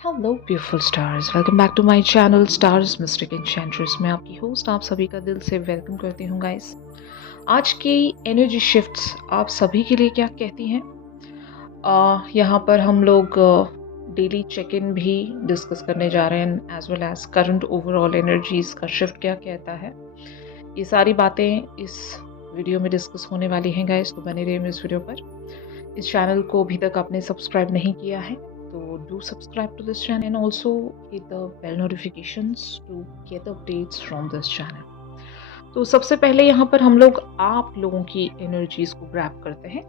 Hello beautiful stars, welcome back to my channel stars mystic enchantress. मैं आपकी host आप सभी का दिल से वेलकम करती हूँ गाइस। आज की एनर्जी शिफ्ट्स आप सभी के लिए क्या कहती हैं? यहाँ पर हम लोग डेली चेक इन भी डिस्कस करने जा रहे हैं, as well as current overall energies का शिफ्ट क्या कहता है। ये सारी बातें इस वीडियो में डिस्कस होने वाली हैं गाइस, तो बने रहिए इस वीडियो पर। इस चैनल को अभी तक आपने सब्सक्राइब नहीं किया है तो do subscribe to this channel and also hit the bell notifications to get the updates from this channel. तो सबसे पहले यहाँ पर हम लोग आप लोगों की एनर्जीज को ग्रैब करते हैं,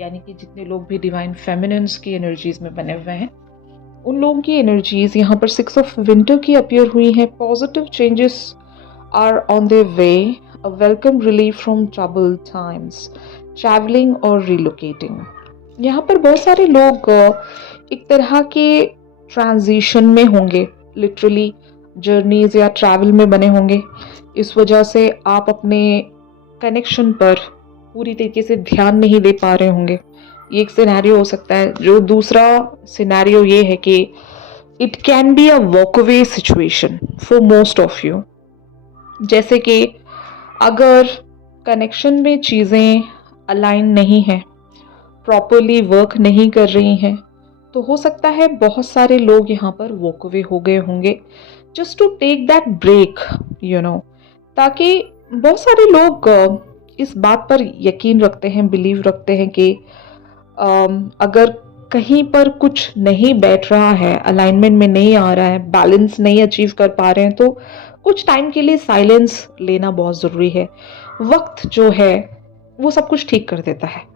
यानी कि जितने लोग भी डिवाइन फेमिनिन्स की एनर्जीज में बने हुए हैं उन लोगों की एनर्जीज यहाँ पर 6 ऑफ विंटर की अपीयर हुई है। Positive changes are on the way, a welcome relief from trouble times, travelling और रिलोकेटिंग। यहाँ पर बहुत सारे लोग एक तरह के ट्रांजिशन में होंगे, लिटरली जर्नीज या ट्रैवल में बने होंगे। इस वजह से आप अपने कनेक्शन पर पूरी तरीके से ध्यान नहीं दे पा रहे होंगे। ये एक सिनेरियो हो सकता है। जो दूसरा सिनेरियो ये है कि it can be a walk away situation for most of you. जैसे कि अगर कनेक्शन में चीज़ें अलाइन नहीं हैं, प्रॉपरली वर्क नहीं कर रही हैं, तो हो सकता है बहुत सारे लोग यहाँ पर वॉक अवे हो गए होंगे just to take that break, ताकि बहुत सारे लोग इस बात पर यकीन रखते हैं, बिलीव रखते हैं कि अगर कहीं पर कुछ नहीं बैठ रहा है, अलाइनमेंट में नहीं आ रहा है, बैलेंस नहीं अचीव कर पा रहे हैं, तो कुछ टाइम के लिए साइलेंस लेना बहुत ज़रूरी है। वक्त जो है वो सब कुछ ठीक कर देता है।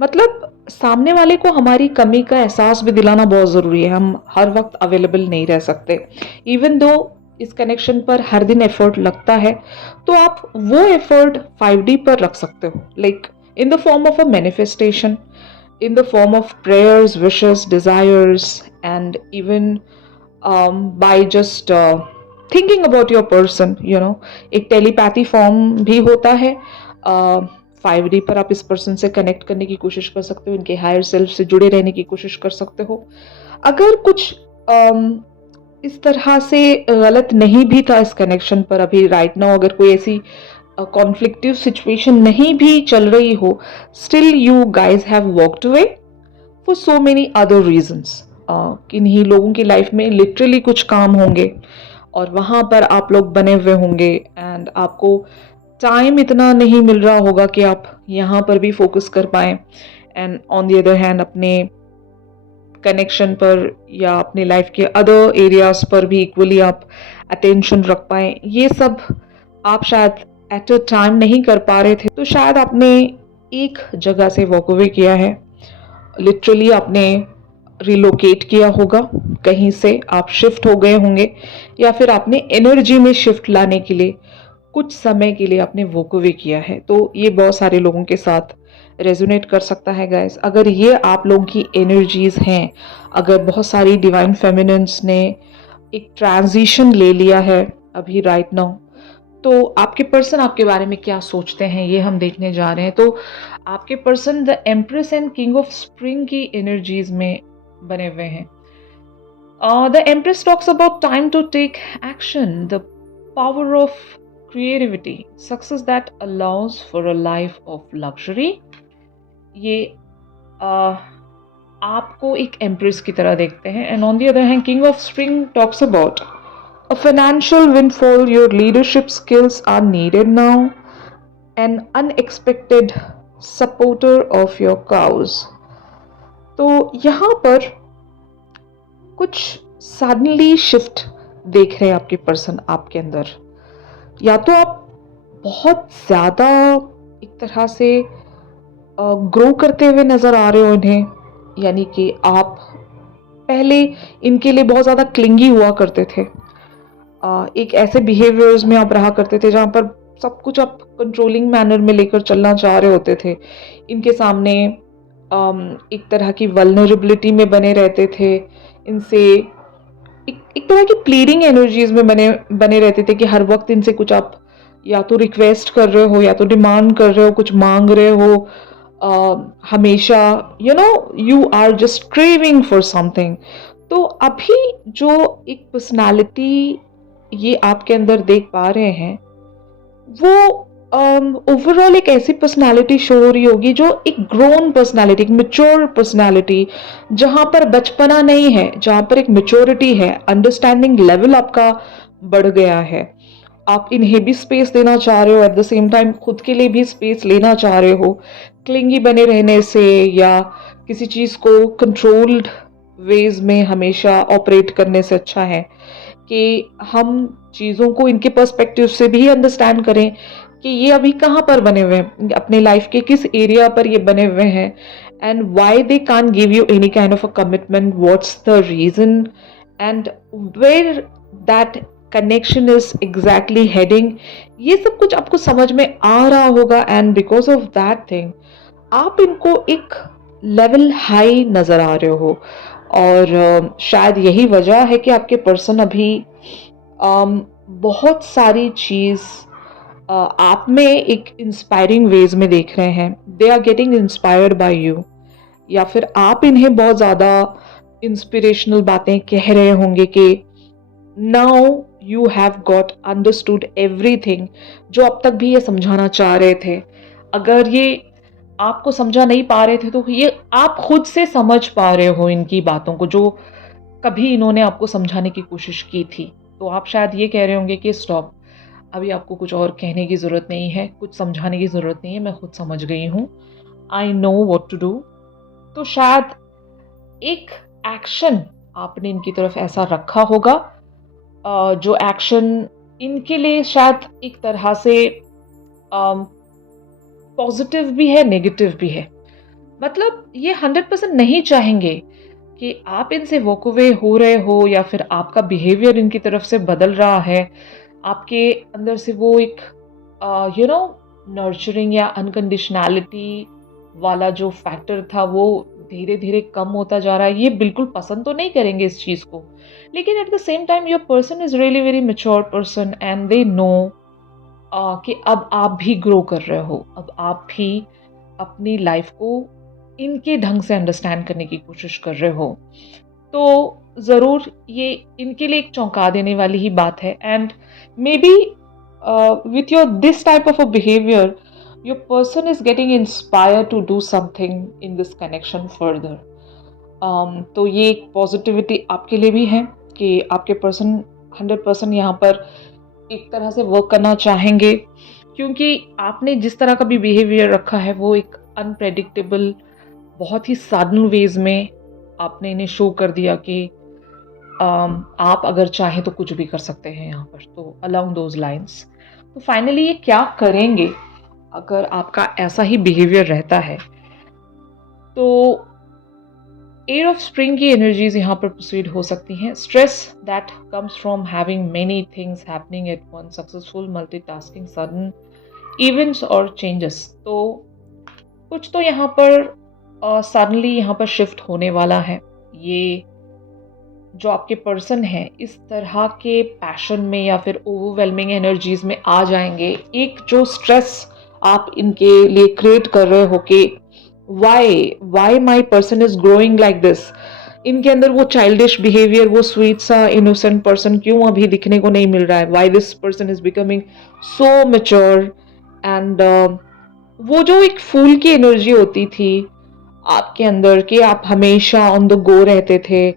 मतलब सामने वाले को हमारी कमी का एहसास भी दिलाना बहुत ज़रूरी है। हम हर वक्त अवेलेबल नहीं रह सकते। इवन दो इस कनेक्शन पर हर दिन एफर्ट लगता है, तो आप वो एफर्ट 5D पर रख सकते हो, like in the form of a manifestation, in the form of prayers, wishes, desires, and even by just thinking about your person, एक टेलीपैथी फॉर्म भी होता है। 5D पर आप इस पर्सन से कनेक्ट करने की कोशिश कर सकते हो, इनके हायर सेल्फ से जुड़े रहने की कोशिश कर सकते हो। अगर कुछ इस तरह से गलत नहीं भी था इस कनेक्शन पर अभी राइट नाउ, अगर कोई ऐसी कॉन्फ्लिक्टिव सिचुएशन नहीं भी चल रही हो, still you guys have walked away for so many other reasons. किन्हीं लोगों की लाइफ में लिटरली कुछ काम होंगे और वहाँ पर आप लोग बने हुए होंगे एंड आपको टाइम इतना नहीं मिल रहा होगा कि आप यहाँ पर भी फोकस कर पाएँ, and on the other hand अपने कनेक्शन पर या अपने लाइफ के अदर एरियाज पर भी इक्वली आप अटेंशन रख पाएँ। ये सब आप शायद एट अ टाइम नहीं कर पा रहे थे, तो शायद आपने एक जगह से वॉक अवे किया है, लिटरली आपने रिलोकेट किया होगा, कहीं से आप शिफ्ट हो गए होंगे, या फिर आपने एनर्जी में शिफ्ट लाने के लिए कुछ समय के लिए आपने वॉक अवे किया है। तो ये बहुत सारे लोगों के साथ रेजोनेट कर सकता है गाइस। अगर ये आप लोगों की एनर्जीज हैं, अगर बहुत सारी डिवाइन फेमिनिन्स ने एक ट्रांजिशन ले लिया है अभी राइट नाउ, तो आपके पर्सन आपके बारे में क्या सोचते हैं ये हम देखने जा रहे हैं। तो आपके person the empress and king of spring की एनर्जीज में बने हुए हैं। The empress talks about time to take action, the power of creativity, success that allows for a life of luxury. ये आपको एक एम्प्रेस की तरह देखते हैं। And on the other hand king of spring talks about a financial windfall, your leadership skills are needed now, an unexpected supporter of your cause। तो यहाँ पर कुछ सडनली शिफ्ट देख रहे हैं आपके पर्सन आपके अंदर, या तो आप बहुत ज़्यादा एक तरह से ग्रो करते हुए नज़र आ रहे हो इन्हें, यानी कि आप पहले इनके लिए बहुत ज़्यादा क्लिंगी हुआ करते थे, एक ऐसे बिहेवियर्स में आप रहा करते थे जहाँ पर सब कुछ आप कंट्रोलिंग मैनर में लेकर चलना चाह रहे होते थे, इनके सामने एक तरह की वल्नरेबिलिटी में बने रहते थे, इनसे एक तरह की प्लीडिंग एनर्जीज में बने रहते थे कि हर वक्त इनसे कुछ आप या तो रिक्वेस्ट कर रहे हो या तो डिमांड कर रहे हो, कुछ मांग रहे हो, हमेशा you are just craving for something. तो अभी जो एक पर्सनालिटी ये आपके अंदर देख पा रहे हैं, वो ओवरऑल एक ऐसी पर्सनालिटी शो हो रही होगी जो एक ग्रोन पर्सनालिटी, एक मैच्योर पर्सनालिटी, जहाँ पर बचपना नहीं है, जहाँ पर एक मैच्योरिटी है, अंडरस्टैंडिंग लेवल आपका बढ़ गया है। आप इन्हें भी स्पेस देना चाह रहे हो, एट द सेम टाइम खुद के लिए भी स्पेस लेना चाह रहे हो। क्लिंगी बने रहने से या किसी चीज़ को कंट्रोल्ड वेज में हमेशा ऑपरेट करने से अच्छा है कि हम चीज़ों को इनके पर्सपेक्टिव से भी अंडरस्टैंड करें कि ये अभी कहाँ पर बने हुए हैं, अपने लाइफ के किस एरिया पर ये बने हुए हैं, and why they can't give you any kind of a commitment, what's the reason, and where that connection is exactly heading. ये सब कुछ आपको समझ में आ रहा होगा, and because of that thing आप इनको एक लेवल हाई नजर आ रहे हो। और शायद यही वजह है कि आपके पर्सन अभी बहुत सारी चीज़ आप में एक इंस्पायरिंग वेज में देख रहे हैं। They are getting inspired by you, या फिर आप इन्हें बहुत ज़्यादा इंस्पिरेशनल बातें कह रहे होंगे कि now you have got understood everything, जो अब तक भी ये समझाना चाह रहे थे। अगर ये आपको समझा नहीं पा रहे थे तो ये आप खुद से समझ पा रहे हो इनकी बातों को, जो कभी इन्होंने आपको समझाने की कोशिश की थी। तो आप शायद ये कह रहे होंगे कि स्टॉप, अभी आपको कुछ और कहने की ज़रूरत नहीं है, कुछ समझाने की ज़रूरत नहीं है, मैं खुद समझ गई हूँ, I know what to do. तो शायद एक एक्शन आपने इनकी तरफ ऐसा रखा होगा, जो एक्शन इनके लिए शायद एक तरह से पॉजिटिव भी है, नेगेटिव भी है। मतलब ये 100% नहीं चाहेंगे कि आप इनसे वॉक अवे हो रहे हो, या फिर आपका बिहेवियर इनकी तरफ से बदल रहा है। आपके अंदर से वो एक नर्चरिंग या अनकंडीशनैलिटी वाला जो फैक्टर था वो धीरे धीरे कम होता जा रहा है। ये बिल्कुल पसंद तो नहीं करेंगे इस चीज़ को, लेकिन at the same time your person is really very mature person, and they know कि अब आप भी ग्रो कर रहे हो, अब आप भी अपनी लाइफ को इनके ढंग से अंडरस्टैंड करने की कोशिश कर रहे हो। तो ज़रूर ये इनके लिए एक चौंका देने वाली ही बात है, and maybe with your this type of a behaviour your person is getting inspire to do something in this connection further. तो ये एक पॉजिटिविटी आपके लिए भी है कि आपके पर्सन 100% यहाँ पर एक तरह से वर्क करना चाहेंगे, क्योंकि आपने जिस तरह का भी बिहेवियर रखा है वो एक अनप्रेडिक्टेबल, बहुत ही सडन वेज में आपने इन्हें शो कर दिया कि आप अगर चाहें तो कुछ भी कर सकते हैं यहाँ पर। तो अलोंग दोज लाइंस, तो फाइनली ये क्या करेंगे अगर आपका ऐसा ही बिहेवियर रहता है। तो एयर ऑफ स्प्रिंग की एनर्जीज यहाँ पर प्रोसीड हो सकती हैं। Stress that comes from having many things happening at one, successful multitasking, sudden events और चेंजेस। तो कुछ तो यहाँ पर सडनली यहाँ पर शिफ्ट होने वाला है। ये जो आपके पर्सन है इस तरह के पैशन में या फिर ओवरवेलमिंग एनर्जीज में आ जाएंगे। एक जो स्ट्रेस आप इनके लिए क्रिएट कर रहे हो कि why my person is growing like this, इनके अंदर वो चाइल्डिश बिहेवियर, वो स्वीट सा इनोसेंट पर्सन क्यों अभी दिखने को नहीं मिल रहा है, why this person is becoming so mature, एंड वो जो एक फूल की एनर्जी होती थी आपके अंदर कि आप हमेशा ऑन द गो रहते थे,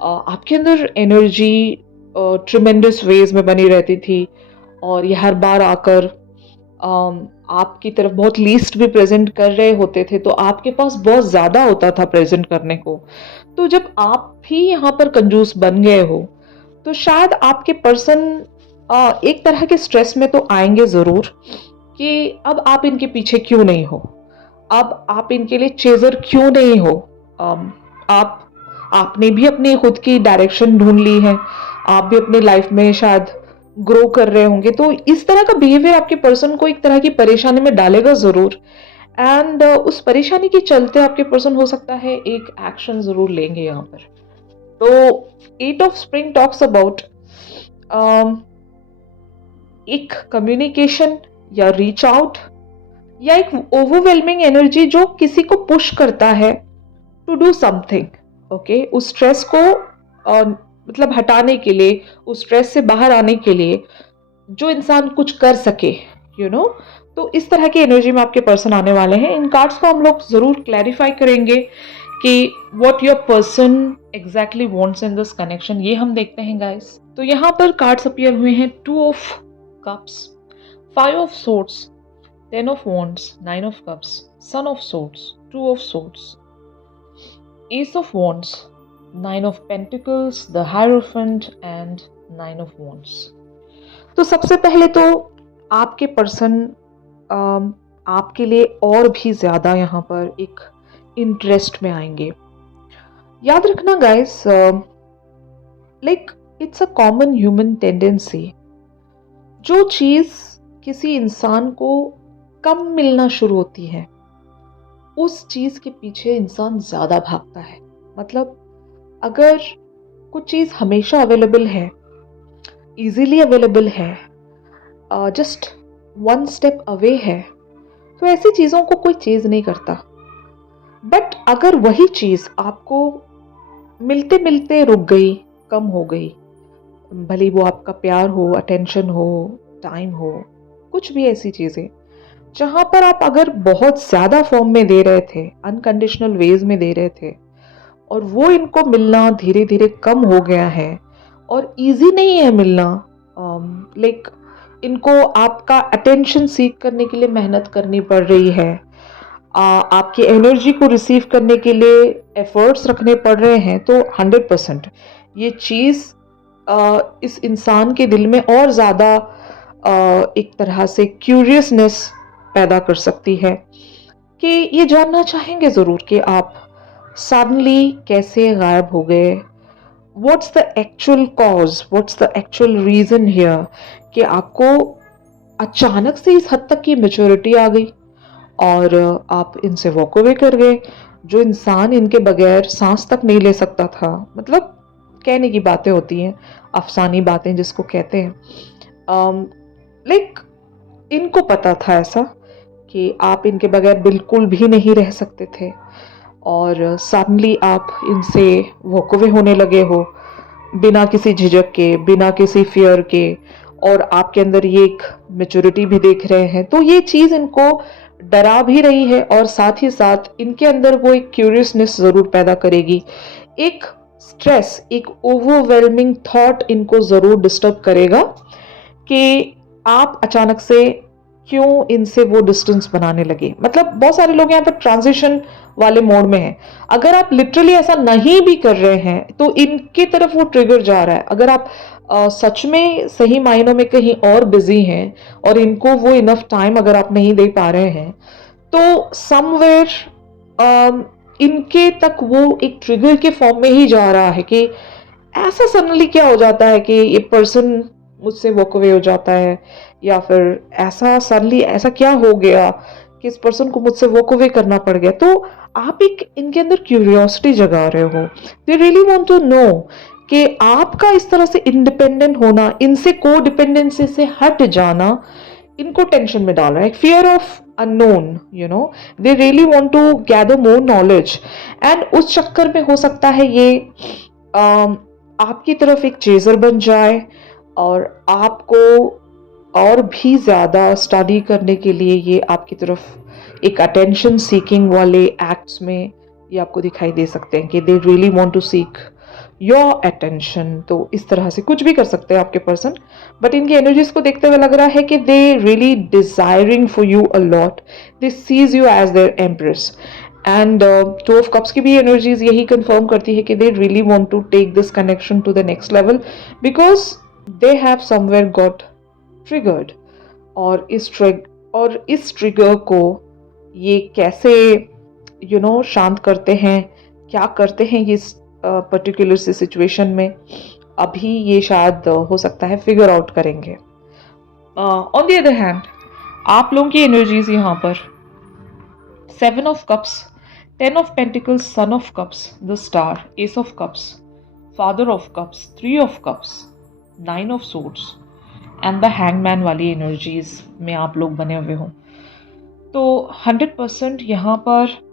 आपके अंदर एनर्जी ट्रिमेंडस वेज में बनी रहती थी, और ये हर बार आकर आपकी तरफ बहुत लीस्ट भी प्रेजेंट कर रहे होते थे, तो आपके पास बहुत ज़्यादा होता था प्रेजेंट करने को। तो जब आप भी यहाँ पर कंजूस बन गए हो तो शायद आपके पर्सन एक तरह के स्ट्रेस में तो आएंगे ज़रूर कि अब आप इनके पीछे क्यों नहीं हो, अब आप इनके लिए चेजर क्यों नहीं हो। आपने भी अपनी खुद की डायरेक्शन ढूंढ ली है, आप भी अपनी लाइफ में शायद ग्रो कर रहे होंगे। तो इस तरह का बिहेवियर आपके पर्सन को एक तरह की परेशानी में डालेगा ज़रूर, एंड उस परेशानी के चलते आपके पर्सन हो सकता है एक एक्शन ज़रूर लेंगे यहाँ पर। तो 8 ऑफ स्प्रिंग टॉक्स अबाउट एक कम्युनिकेशन या रीच आउट या एक ओवरवेलमिंग एनर्जी जो किसी को पुश करता है टू डू समथिंग। ओके, उस स्ट्रेस को मतलब हटाने के लिए, उस स्ट्रेस से बाहर आने के लिए जो इंसान कुछ कर सके, यू नो। तो इस तरह की एनर्जी में आपके पर्सन आने वाले हैं। इन कार्ड्स को हम लोग ज़रूर क्लैरिफाई करेंगे कि what your person exactly wants in this connection, ये हम देखते हैं गाइस। तो यहाँ पर कार्ड्स अपीयर हुए हैं 2 of cups, 5 of swords, 10 of wands, 9 of cups, son of swords, 2 of swords, ace of wands, 9 of pentacles, the hierophant and 9 of wands। तो सबसे पहले तो आपके पर्सन आपके लिए और भी ज्यादा यहाँ पर एक इंटरेस्ट में आएंगे। याद रखना guys, like it's a common human tendency, जो चीज किसी इंसान को कम मिलना शुरू होती है उस चीज के पीछे इंसान ज्यादा भागता है। मतलब अगर कुछ चीज हमेशा अवेलेबल है, इजीली अवेलेबल है, जस्ट 1 स्टेप अवे है, तो ऐसी चीजों को कोई चीज नहीं करता। बट अगर वही चीज आपको मिलते मिलते रुक गई, कम हो गई, भले वो आपका प्यार हो, अटेंशन हो, टाइम हो, कुछ भी ऐसी चीजें जहां पर आप अगर बहुत ज्यादा फॉर्म में दे रहे थे, अनकंडीशनल वेज में दे रहे थे, और वो इनको मिलना धीरे धीरे कम हो गया है और इजी नहीं है मिलना, लाइक इनको आपका अटेंशन सीख करने के लिए मेहनत करनी पड़ रही है, आपकी एनर्जी को रिसीव करने के लिए एफर्ट्स रखने पड़ रहे हैं, तो 100% ये चीज़ इस इंसान के दिल में और ज़्यादा एक तरह से क्यूरियसनेस पैदा कर सकती है कि ये जानना चाहेंगे ज़रूर कि आप सडनली कैसे गायब हो गए, what's the actual cause, what's the actual reason here, कि आपको अचानक से इस हद तक की मैच्योरिटी आ गई और आप इनसे वॉक अवे कर गए। जो इंसान इनके बगैर सांस तक नहीं ले सकता था, मतलब कहने की बातें होती हैं, अफसानी बातें जिसको कहते हैं, लाइक इनको पता था ऐसा कि आप इनके बगैर बिल्कुल भी नहीं रह सकते थे, और सडनली आप इनसे वॉक अवे होने लगे हो बिना किसी झिझक के, बिना किसी फियर के, और आपके अंदर ये एक मैच्योरिटी भी देख रहे हैं। तो ये चीज़ इनको डरा भी रही है और साथ ही साथ इनके अंदर वो एक क्यूरियसनेस ज़रूर पैदा करेगी, एक स्ट्रेस, एक ओवरवेलमिंग थॉट इनको ज़रूर डिस्टर्ब करेगा कि आप अचानक से क्यों इनसे वो डिस्टेंस बनाने लगे। मतलब बहुत सारे लोग यहाँ पर ट्रांजिशन वाले मोड में हैं। अगर आप लिटरली ऐसा नहीं भी कर रहे हैं तो इनके तरफ वो ट्रिगर जा रहा है। अगर आप सच में सही मायनों में कहीं और बिजी हैं और इनको वो इनफ टाइम अगर आप नहीं दे पा रहे हैं, तो समवेयर इनके तक वो एक ट्रिगर के फॉर्म में ही जा रहा है कि ऐसा सडनली क्या हो जाता है कि ये पर्सन मुझसे वॉक अवे हो जाता है, या फिर ऐसा सडनली ऐसा क्या हो गया कि इस पर्सन को मुझसे वॉक अवे करना पड़ गया। तो आप एक इनके अंदर क्यूरियोसिटी जगा रहे हो, they really want to know कि आपका इस तरह से इंडिपेंडेंट होना, इनसे को डिपेंडेंसी से हट जाना इनको टेंशन में डाल रहा है। Fear of unknown, you know, they really want to gather more knowledge, and उस चक्कर में हो सकता है ये आपकी तरफ एक चेजर बन जाए और आपको और भी ज़्यादा स्टडी करने के लिए ये आपकी तरफ एक अटेंशन सीकिंग वाले एक्ट्स में ये आपको दिखाई दे सकते हैं कि they really want to seek your attention. तो इस तरह से कुछ भी कर सकते हैं आपके पर्सन, बट इनकी एनर्जीज को देखते हुए लग रहा है कि they really desiring for you a lot, they sees you as their empress. And 2 of cups की भी एनर्जीज यही कंफर्म करती है कि they really want to take this connection to the next level, because they have somewhere got triggered. और इस trigger को ये कैसे शांत करते हैं, क्या करते हैं ये पर्टिकुलर सी सिचुएशन में, अभी ये शायद हो सकता है फिगर आउट करेंगे। ऑन द अदर हैंड आप लोगों की एनर्जीज यहाँ पर 7 of cups, 10 of pentacles, son of cups, the star, S of cups, father of cups, 3 of cups, 9 of swords and the hangman वाली एनर्जीज में आप लोग बने हुए हो। तो 100% यहाँ पर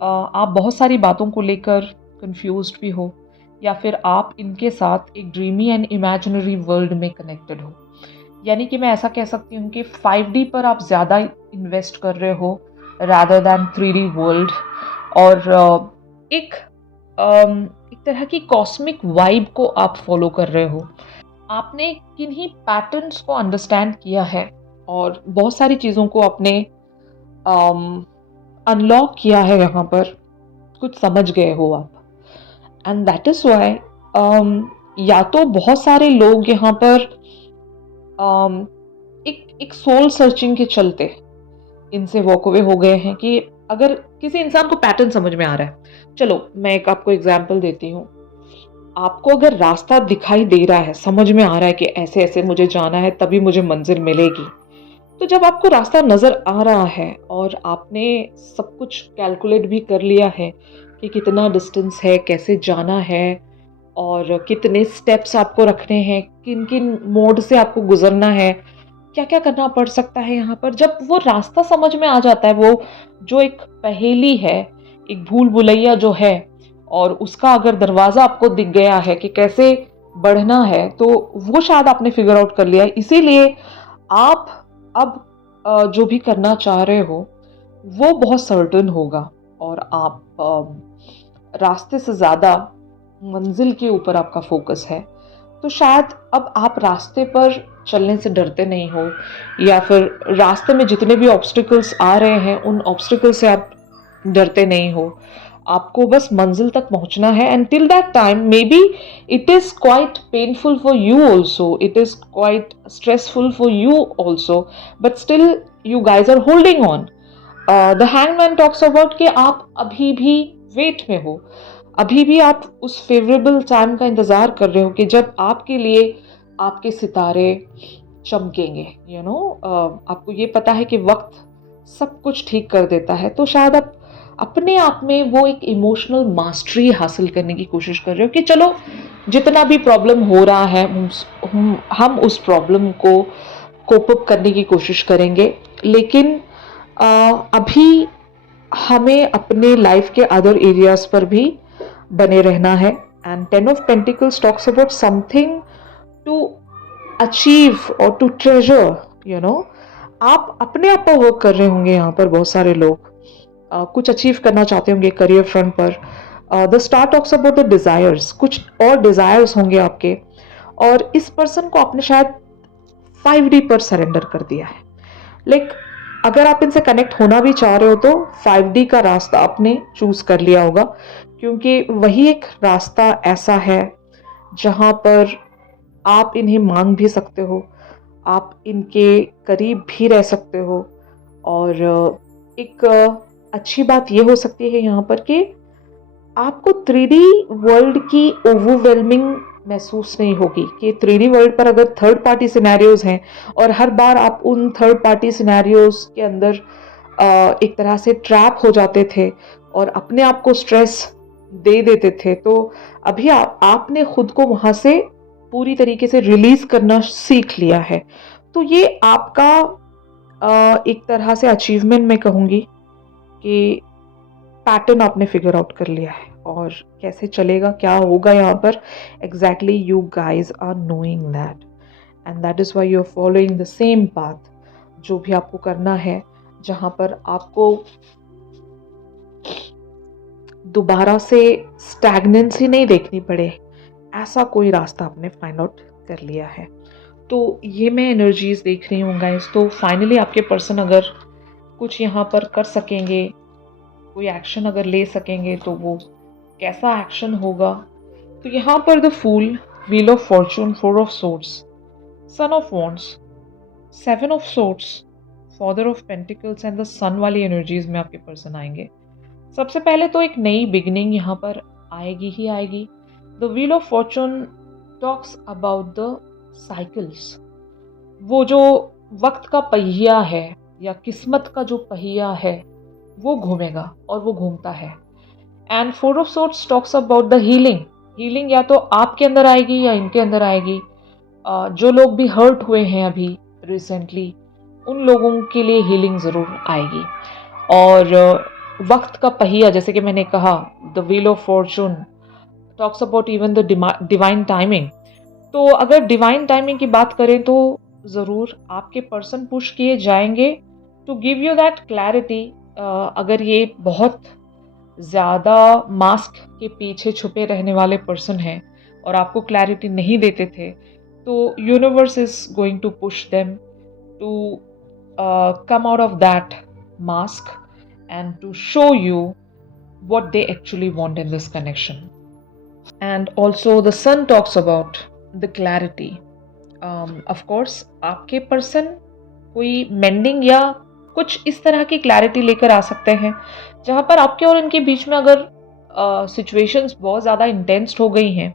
आप बहुत सारी बातों को लेकर कंफ्यूज्ड भी हो, या फिर आप इनके साथ एक ड्रीमी एंड इमेजिनरी वर्ल्ड में कनेक्टेड हो। यानी कि मैं ऐसा कह सकती हूँ कि 5D पर आप ज़्यादा इन्वेस्ट कर रहे हो रादर दैन 3D वर्ल्ड, और एक तरह की कॉस्मिक वाइब को आप फॉलो कर रहे हो। आपने किन्हीं पैटर्न्स को अंडरस्टैंड किया है और बहुत सारी चीज़ों को आपने अनलॉक किया है, यहाँ पर कुछ समझ गए हो आप। एंड दैट इज़ वाई या तो बहुत सारे लोग यहाँ पर एक सोल सर्चिंग के चलते इनसे वॉक अवे हो गए हैं कि अगर किसी इंसान को पैटर्न समझ में आ रहा है, चलो मैं एक आपको एग्जांपल देती हूँ। आपको अगर रास्ता दिखाई दे रहा है, समझ में आ रहा है कि ऐसे ऐसे मुझे जाना है तभी मुझे मंजिल मिलेगी, तो जब आपको रास्ता नजर आ रहा है और आपने सब कुछ कैलकुलेट भी कर लिया है कि कितना डिस्टेंस है, कैसे जाना है और कितने स्टेप्स आपको रखने हैं, किन किन मोड से आपको गुजरना है, क्या क्या करना पड़ सकता है यहाँ पर, जब वो रास्ता समझ में आ जाता है, वो जो एक पहेली है, एक भूल भुलैया जो है, और उसका अगर दरवाजा आपको दिख गया है कि कैसे बढ़ना है, तो वो शायद आपने फिगर आउट कर लिया है। इसीलिए आप अब जो भी करना चाह रहे हो वो बहुत सर्टेन होगा, और आप रास्ते से ज़्यादा मंजिल के ऊपर आपका फोकस है। तो शायद अब आप रास्ते पर चलने से डरते नहीं हो, या फिर रास्ते में जितने भी ऑब्स्टिकल्स आ रहे हैं उन ऑब्स्टिकल से आप डरते नहीं हो। आपको बस मंजिल तक पहुंचना है, and till that time maybe it is quite painful for you also, it is quite stressful for you also, but still you guys are holding on. The hangman talks about कि आप अभी भी wait में हो, अभी भी आप उस फेवरेबल टाइम का इंतजार कर रहे हो कि जब आपके लिए आपके सितारे चमकेंगे। आपको ये पता है कि वक्त सब कुछ ठीक कर देता है। तो शायद आप अपने आप में वो एक इमोशनल मास्टरी हासिल करने की कोशिश कर रहे हो कि चलो जितना भी प्रॉब्लम हो रहा है हम उस प्रॉब्लम को कोप अप करने की कोशिश करेंगे, लेकिन अभी हमें अपने लाइफ के अदर एरियाज पर भी बने रहना है। And 10 of pentacles talks about something to achieve और टू ट्रेजर। आप अपने आप पर वर्क कर रहे होंगे, यहाँ पर बहुत सारे लोग कुछ अचीव करना चाहते होंगे करियर फ्रंट पर। The star talks about the desires, कुछ और डिजायर्स होंगे आपके, और इस पर्सन को आपने शायद 5D पर सरेंडर कर दिया है। अगर आप इनसे कनेक्ट होना भी चाह रहे हो तो 5D का रास्ता आपने चूज कर लिया होगा, क्योंकि वही एक रास्ता ऐसा है जहां पर आप इन्हें मांग भी सकते हो, आप इनके करीब भी रह सकते हो। और एक अच्छी बात ये हो सकती है यहाँ पर कि आपको 3D वर्ल्ड की ओवरवेलमिंग महसूस नहीं होगी कि 3D वर्ल्ड पर अगर थर्ड पार्टी सिनेरियोज हैं और हर बार आप उन थर्ड पार्टी सिनेरियोज के अंदर एक तरह से ट्रैप हो जाते थे और अपने आप को स्ट्रेस दे देते थे, तो अभी आपने खुद को वहां से पूरी तरीके से रिलीज करना सीख लिया है। तो ये आपका एक तरह से अचीवमेंट मैं कहूँगी कि पैटर्न आपने फिगर आउट कर लिया है, और कैसे चलेगा, क्या होगा यहाँ पर, exactly you guys are knowing that, and that is why you are following the same path. जो भी आपको करना है, जहाँ पर आपको दोबारा से स्टैग्नेंसी नहीं देखनी पड़े, ऐसा कोई रास्ता आपने फाइंड आउट कर लिया है। तो ये मैं एनर्जीज देख रही हूँ गाइस। तो फाइनली आपके पर्सन अगर कुछ यहाँ पर कर सकेंगे, कोई एक्शन अगर ले सकेंगे, तो वो कैसा एक्शन होगा। तो यहाँ पर the fool, wheel of fortune, 4 of swords, son of wands, 7 of swords, father of pentacles and the sun वाली एनर्जीज में आपके पर्सन आएंगे। सबसे पहले तो एक नई बिगिनिंग यहाँ पर आएगी ही आएगी। The wheel of Fortune talks about the cycles, वो जो वक्त का पहिया है या किस्मत का जो पहिया है वो घूमेगा और वो घूमता है। And 4 of swords talks about the healing, healing या तो आपके अंदर आएगी या इनके अंदर आएगी। जो लोग भी हर्ट हुए हैं अभी रिसेंटली, उन लोगों के लिए हीलिंग ज़रूर आएगी। और वक्त का पहिया, जैसे कि मैंने कहा, the wheel of Fortune talks about even the divine timing. तो अगर डिवाइन टाइमिंग की बात करें तो ज़रूर आपके पर्सन पुश किए जाएंगे to give you that clarity. अगर ये बहुत ज़्यादा मास्क के पीछे छुपे रहने वाले पर्सन हैं और आपको क्लैरिटी नहीं देते थे, तो universe is going to push them to come out of that mask and to show you what they actually want in this connection. And also the sun talks about the clarity. Of course आपके person कोई mending या कुछ इस तरह की clarity लेकर आ सकते हैं जहाँ पर आपके और इनके बीच में अगर सिचुएशंस बहुत ज़्यादा इंटेंस हो गई हैं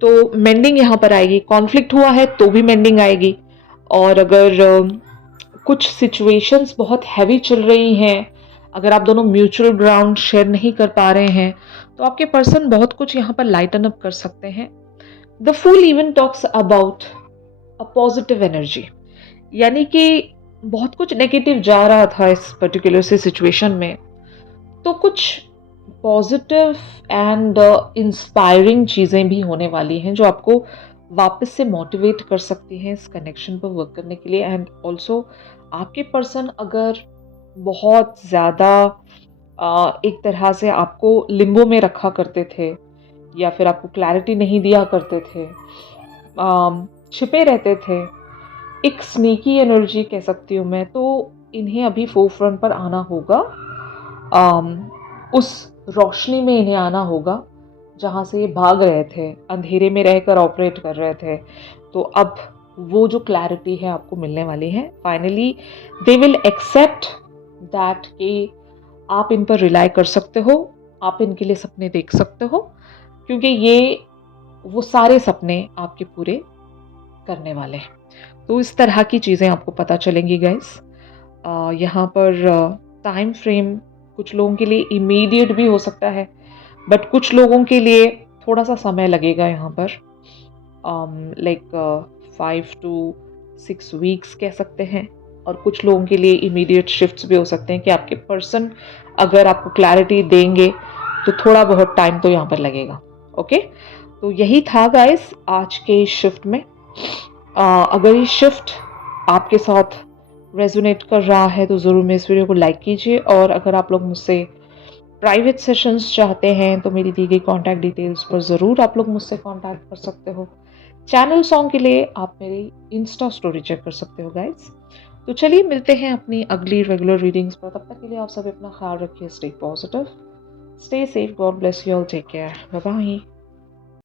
तो मेंडिंग यहाँ पर आएगी। कॉन्फ्लिक्ट हुआ है तो भी मेंडिंग आएगी। और अगर कुछ सिचुएशंस बहुत हैवी चल रही हैं, अगर आप दोनों म्यूचुअल ग्राउंड शेयर नहीं कर पा रहे हैं, तो आपके पर्सन बहुत कुछ यहाँ पर लाइटन अप कर सकते हैं। The fool even talks about a positive energy, यानी कि बहुत कुछ नेगेटिव जा रहा था इस पर्टिकुलर से सिचुएशन में, तो कुछ पॉजिटिव एंड इंस्पायरिंग चीज़ें भी होने वाली हैं जो आपको वापस से मोटिवेट कर सकती हैं इस कनेक्शन पर वर्क करने के लिए। एंड ऑल्सो आपके पर्सन अगर बहुत ज़्यादा एक तरह से आपको लिम्बो में रखा करते थे या फिर आपको क्लैरिटी नहीं दिया करते थे, छिपे रहते थे, एक स्नीकी एनर्जी कह सकती हूँ मैं, तो इन्हें अभी फोरफ्रंट पर आना होगा। उस रोशनी में इन्हें आना होगा जहाँ से ये भाग रहे थे, अंधेरे में रहकर ऑपरेट कर रहे थे। तो अब वो जो क्लैरिटी है आपको मिलने वाली है। Finally they will accept that कि आप इन पर रिलाई कर सकते हो, आप इनके लिए सपने देख सकते हो, क्योंकि ये वो सारे सपने आपके पूरे करने वाले हैं। तो इस तरह की चीज़ें आपको पता चलेंगी गाइस। यहाँ पर टाइम फ्रेम कुछ लोगों के लिए इमीडिएट भी हो सकता है, बट कुछ लोगों के लिए थोड़ा सा समय लगेगा यहाँ पर, लाइक 5 to 6 वीक्स कह सकते हैं। और कुछ लोगों के लिए इमीडिएट शिफ्ट्स भी हो सकते हैं कि आपके पर्सन अगर आपको क्लैरिटी देंगे तो थोड़ा बहुत टाइम तो यहाँ पर लगेगा। ओके, तो यही था गाइस आज के शिफ्ट में। अगर ये शिफ्ट आपके साथ रेजोनेट कर रहा है तो ज़रूर मेरे इस वीडियो को लाइक कीजिए। और अगर आप लोग मुझसे प्राइवेट सेशंस चाहते हैं तो मेरी दी गई कॉन्टैक्ट डिटेल्स पर ज़रूर आप लोग मुझसे कॉन्टैक्ट कर सकते हो। चैनल सॉन्ग के लिए आप मेरी इंस्टा स्टोरी चेक कर सकते हो गाइज। तो चलिए मिलते हैं अपनी अगली रेगुलर रीडिंग्स पर। तब तक के लिए आप सब अपना ख्याल रखिए। Stay positive, stay safe, God bless you all, take care, bye bye.